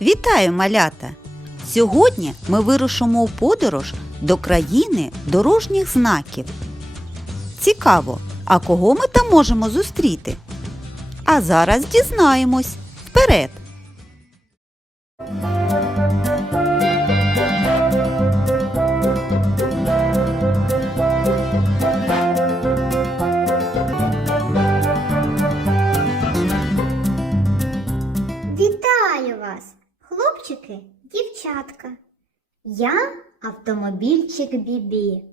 Вітаю, малята! Сьогодні ми вирушимо у подорож до країни дорожніх знаків. Цікаво, а кого ми там можемо зустріти? А зараз дізнаємось. Вперед! Вітаю вас, хлопчики, дівчатка. Я автомобільчик Бібі.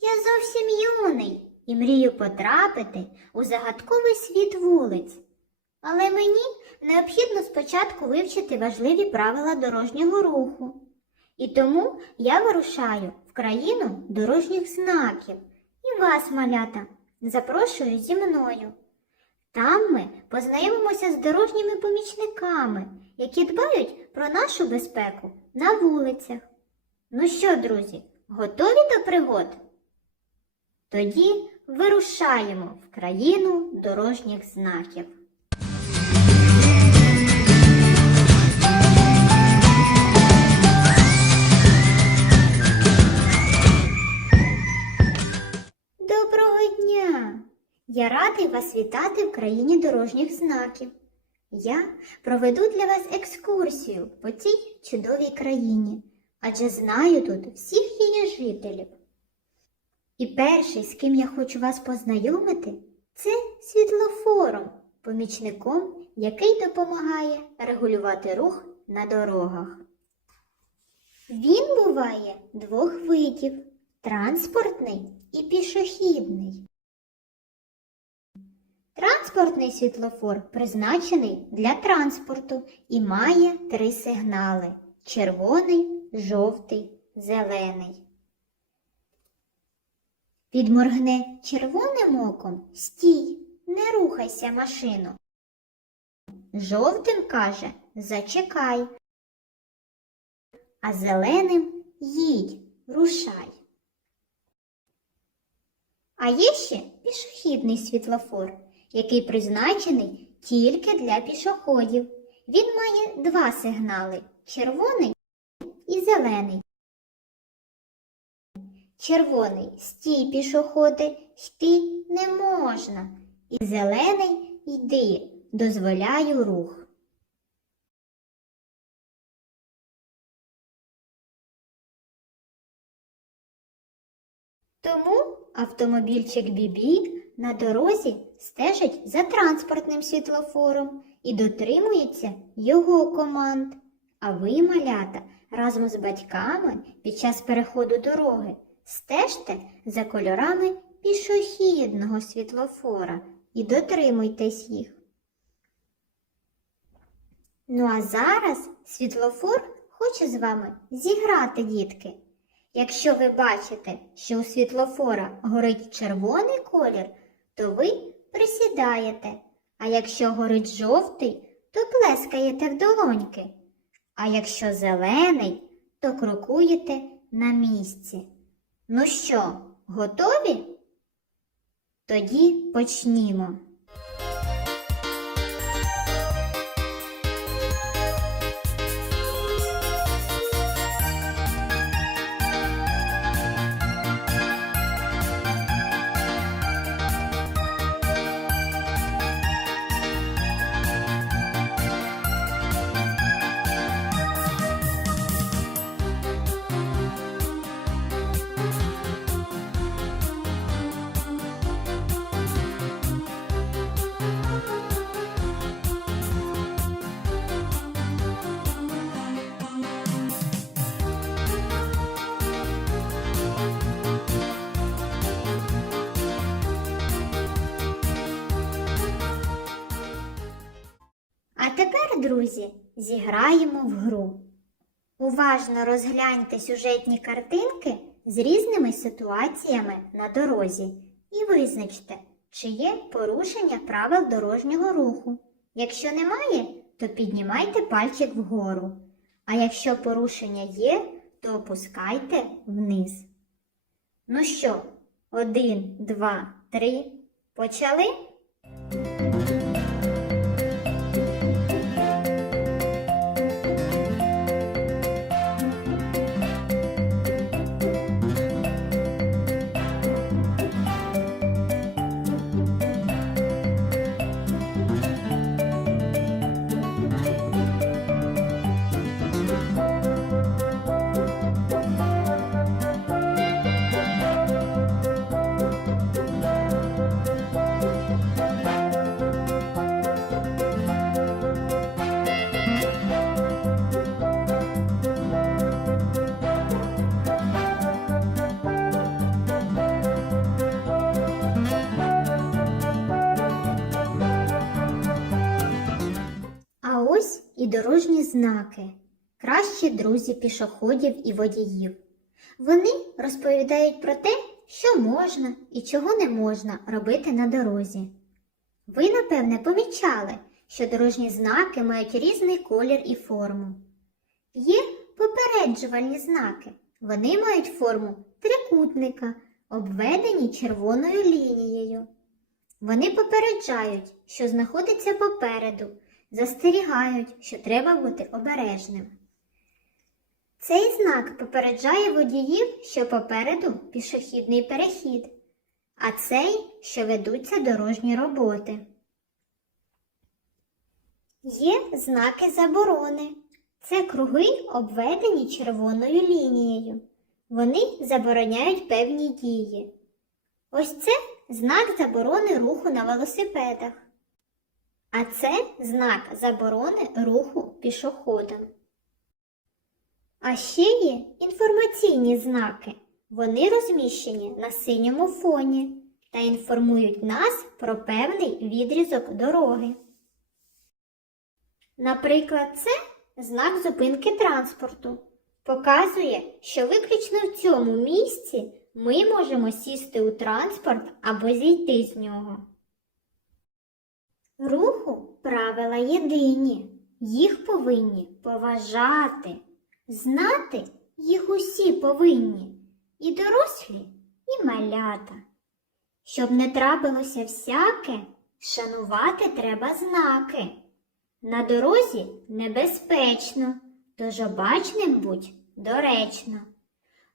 Я зовсім юний і мрію потрапити у загадковий світ вулиць. Але мені необхідно спочатку вивчити важливі правила дорожнього руху. І тому я вирушаю в країну дорожніх знаків. І вас, малята, запрошую зі мною. Там ми познайомимося з дорожніми помічниками, які дбають про нашу безпеку на вулицях. Ну що, друзі, готові до пригод? Тоді вирушаємо в країну дорожніх знаків. Доброго дня! Я радий вас вітати в країні дорожніх знаків. Я проведу для вас екскурсію по цій чудовій країні, адже знаю тут всіх її жителів. І перший, з ким я хочу вас познайомити, це світлофором, помічником, який допомагає регулювати рух на дорогах. Він буває двох видів транспортний і пішохідний. Транспортний світлофор призначений для транспорту і має три сигнали червоний, жовтий, зелений. Підморгне червоним оком стій, не рухайся машину. Жовтим каже зачекай, а зеленим їдь, рушай. А є ще пішохідний світлофор, який призначений тільки для пішоходів. Він має два сигнали червоний і зелений. Червоний стій пішоходи, йти не можна. І зелений йди, дозволяю рух. Тому автомобільчик Бібі на дорозі стежить за транспортним світлофором і дотримується його команд. А ви, малята, разом з батьками під час переходу дороги стежте за кольорами пішохідного світлофора і дотримуйтесь їх. Ну а зараз світлофор хоче з вами зіграти, дітки. Якщо ви бачите, що у світлофора горить червоний колір, то ви присідаєте, а якщо горить жовтий, то плескаєте в долоньки. А якщо зелений, то крокуєте на місці. Ну що, готові? Тоді почнімо. Тепер, друзі, зіграємо в гру. Уважно розгляньте сюжетні картинки з різними ситуаціями на дорозі і визначте, чи є порушення правил дорожнього руху. Якщо немає, то піднімайте пальчик вгору. А якщо порушення є, то опускайте вниз. Ну що, один, два, три. Почали? Ось і дорожні знаки, кращі друзі пішоходів і водіїв. Вони розповідають про те, що можна і чого не можна робити на дорозі. Ви, напевне, помічали, що дорожні знаки мають різний колір і форму. Є попереджувальні знаки. Вони мають форму трикутника, обведені червоною лінією. Вони попереджають, що знаходиться попереду, застерігають, що треба бути обережним. Цей знак попереджає водіїв, що попереду пішохідний перехід, а цей, що ведуться дорожні роботи. Є знаки заборони. Це круги, обведені червоною лінією. Вони забороняють певні дії. Ось це знак заборони руху на велосипедах. А це знак заборони руху пішоходам. А ще є інформаційні знаки. Вони розміщені на синьому фоні та інформують нас про певний відрізок дороги. Наприклад, це знак зупинки транспорту. Показує, що виключно в цьому місці ми можемо сісти у транспорт або зійти з нього. Руху правила єдині. Їх повинні поважати. Знати їх усі повинні, і дорослі, і малята. Щоб не трапилося всяке, шанувати треба знаки. На дорозі небезпечно, тож обачним будь доречно.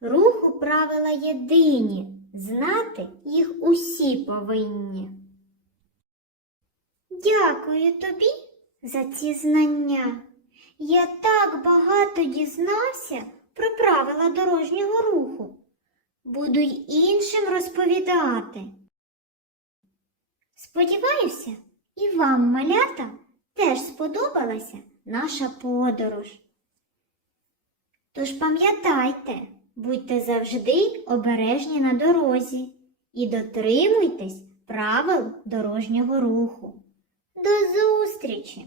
Руху правила єдині, знати їх усі повинні. Дякую тобі за ці знання. Я так багато дізнався про правила дорожнього руху. Буду й іншим розповідати. Сподіваюся, і вам, малята, теж сподобалася наша подорож. Тож пам'ятайте, будьте завжди обережні на дорозі і дотримуйтесь правил дорожнього руху. До зустрічі!